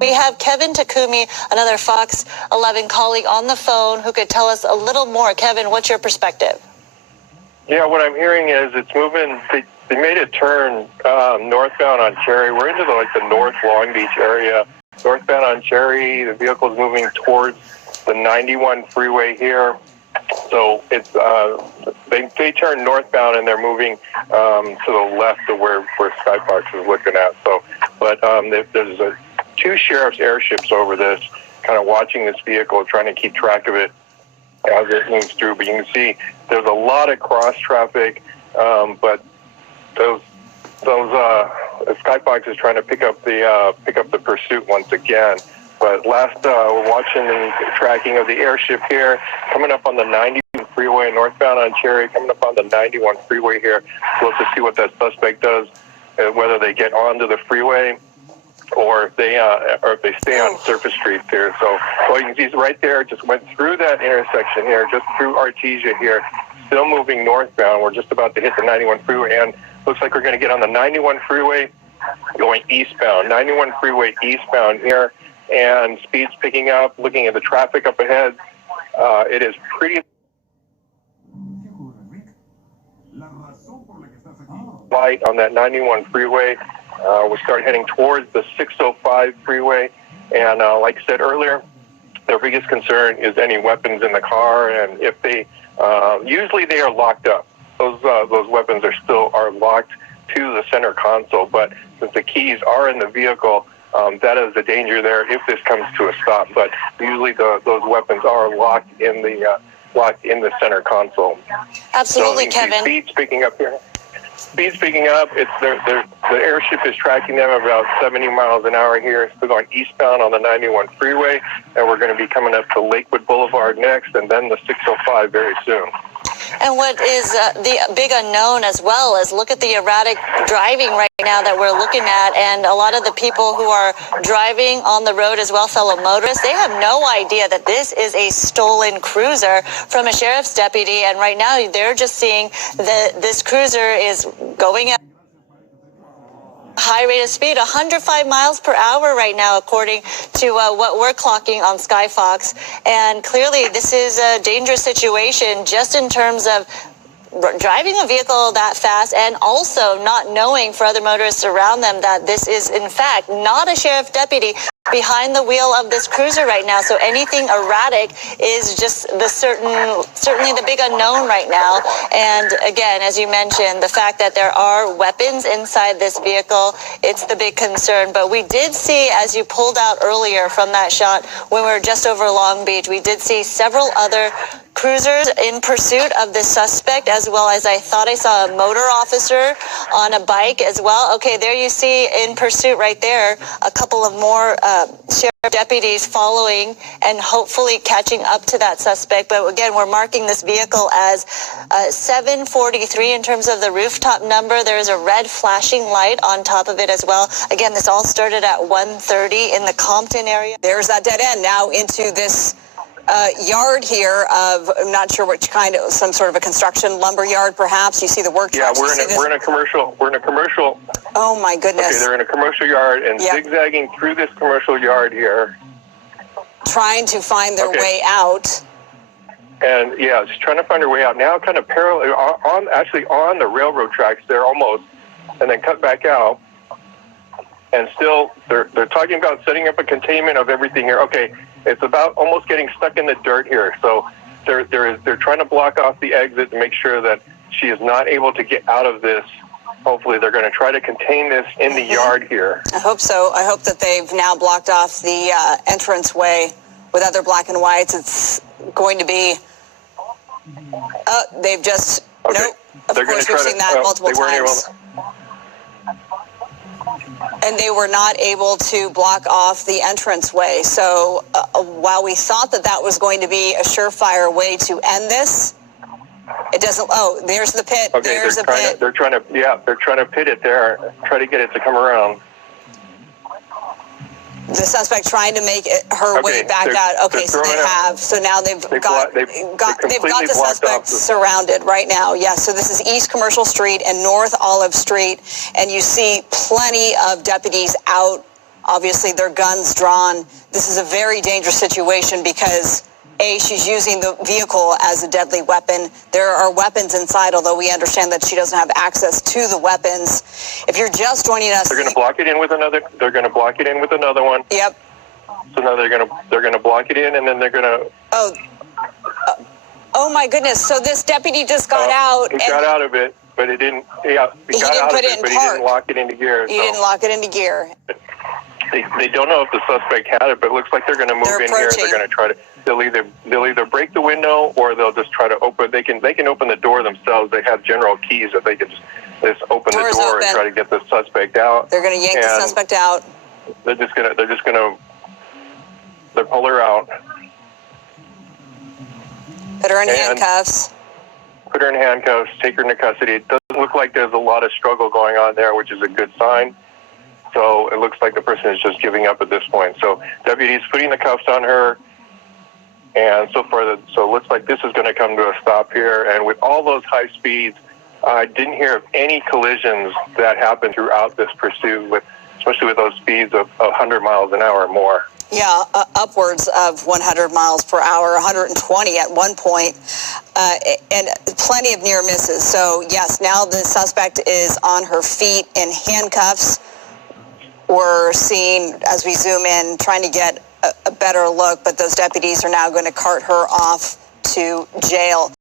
We have Kevin Takumi, another Fox 11 colleague, on the phone who could tell us a little more. Kevin, what's your perspective? Yeah, what I'm hearing is it's moving. They made a turn northbound on Cherry. We're into the North Long Beach area. Northbound on Cherry, the vehicle's moving towards the 91 freeway here. So it's they turn northbound and they're moving to the left of where Skyfox is looking at. So, but there's two sheriff's airships over this, kind of watching this vehicle, trying to keep track of it as it moves through. But you can see there's a lot of cross traffic, but those Skyfox is trying to pick up the pursuit once again. But we're watching the tracking of the airship here, coming up on the 91 freeway, northbound on Cherry, coming up on the 91 freeway here. So let's just see what that suspect does, whether they get onto the freeway or if they stay on surface streets here. So you can see right there, just went through that intersection here, just through Artesia here, still moving northbound. We're just about to hit the 91 freeway, and looks like we're going to get on the 91 freeway going eastbound. 91 freeway eastbound here. And speed's picking up, looking at the traffic up ahead. It is pretty light on that 91 freeway. We start heading towards the 605 freeway. And like I said earlier, their biggest concern is any weapons in the car. And if they, usually they are locked up. Those weapons are locked to the center console. But since the keys are in the vehicle, that is the danger there if this comes to a stop. But usually those weapons are locked in the center console. Absolutely, so Kevin. Speed's picking up here. Speed's picking up. The airship is tracking them about 70 miles an hour here. They're going eastbound on the 91 freeway, and we're going to be coming up to Lakewood Boulevard next, and then the 605 very soon. And what is the big unknown as well is look at the erratic driving right now that we're looking at, and a lot of the people who are driving on the road as well, fellow motorists, they have no idea that this is a stolen cruiser from a sheriff's deputy, and right now they're just seeing that this cruiser is going at high rate of speed, 105 miles per hour right now, according to what we're clocking on Skyfox. And clearly, this is a dangerous situation just in terms of driving a vehicle that fast and also not knowing for other motorists around them that this is, in fact, not a sheriff deputy behind the wheel of this cruiser right now. So anything erratic is just certainly the big unknown right now. And again, as you mentioned, the fact that there are weapons inside this vehicle, it's the big concern. But we did see, as you pulled out earlier from that shot when we were just over Long Beach, we did see several other cruisers in pursuit of the suspect, as well as I thought I saw a motor officer on a bike as well. Okay, there you see in pursuit right there, a couple of more sheriff deputies following and hopefully catching up to that suspect. But again, we're marking this vehicle as 743 in terms of the rooftop number. There is a red flashing light on top of it as well. Again, this all started at 1:30 in the Compton area. There's that dead end now into this yard here of, I'm not sure which kind of, some sort of a construction lumber yard perhaps. You see the work trucks. Yeah, we're in a commercial. Oh my goodness. Okay, they're in a commercial yard and zigzagging through this commercial yard here. Trying to find their way out. And yeah, just trying to find their way out. Now kind of parallel, on the railroad tracks there almost, and then cut back out. And still, they're talking about setting up a containment of everything here. Okay, it's about almost getting stuck in the dirt here. So they're trying to block off the exit to make sure that she is not able to get out of this. Hopefully, they're going to try to contain this in the yard here. I hope so. I hope that they've now blocked off the entranceway with other black and whites. It's going to be. They've just. Okay. Nope. Of course, we've seen that multiple times. And they were not able to block off the entranceway. So while we thought that was going to be a surefire way to end this, it doesn't. Oh, there's the pit. Okay, there's the pit. They're trying to pit it there, try to get it to come around. The suspect trying to make her way back out. Okay, so they have. So now they've got the suspect surrounded right now. Yes. So this is East Commercial Street and North Olive Street, and you see plenty of deputies out Obviously, their guns drawn. This is a very dangerous situation because she's using the vehicle as a deadly weapon. There are weapons inside, although we understand that she doesn't have access to the weapons. If you're just joining us, they're going to block it in with another. They're going to block it in with another one. Yep. So now they're going to block it in, and then they're going to. Oh my goodness! So this deputy just got out. He got out of it, but it didn't. Yeah, he got out of it, but he didn't lock it into gear. He didn't lock it into gear. They don't know if the suspect had it, but it looks like they're going to move in here. They're going to try to. They'll either break the window or they'll just try to open. They can open the door themselves. They have general keys that they can just open the door and try to get the suspect out. They're going to yank the suspect out. They're pull her out. Put her in handcuffs. Put her in handcuffs. Take her into custody. It doesn't look like there's a lot of struggle going on there, which is a good sign. So it looks like the person is just giving up at this point. So deputies putting the cuffs on her, and so it looks like this is going to come to a stop here. And with all those high speeds, I didn't hear of any collisions that happened throughout this pursuit, especially with those speeds of 100 miles an hour or more. Yeah, upwards of 100 miles per hour, 120 at one point, and plenty of near misses. So yes, now the suspect is on her feet in handcuffs. We're seeing, as we zoom in, trying to get a better look, but those deputies are now going to cart her off to jail.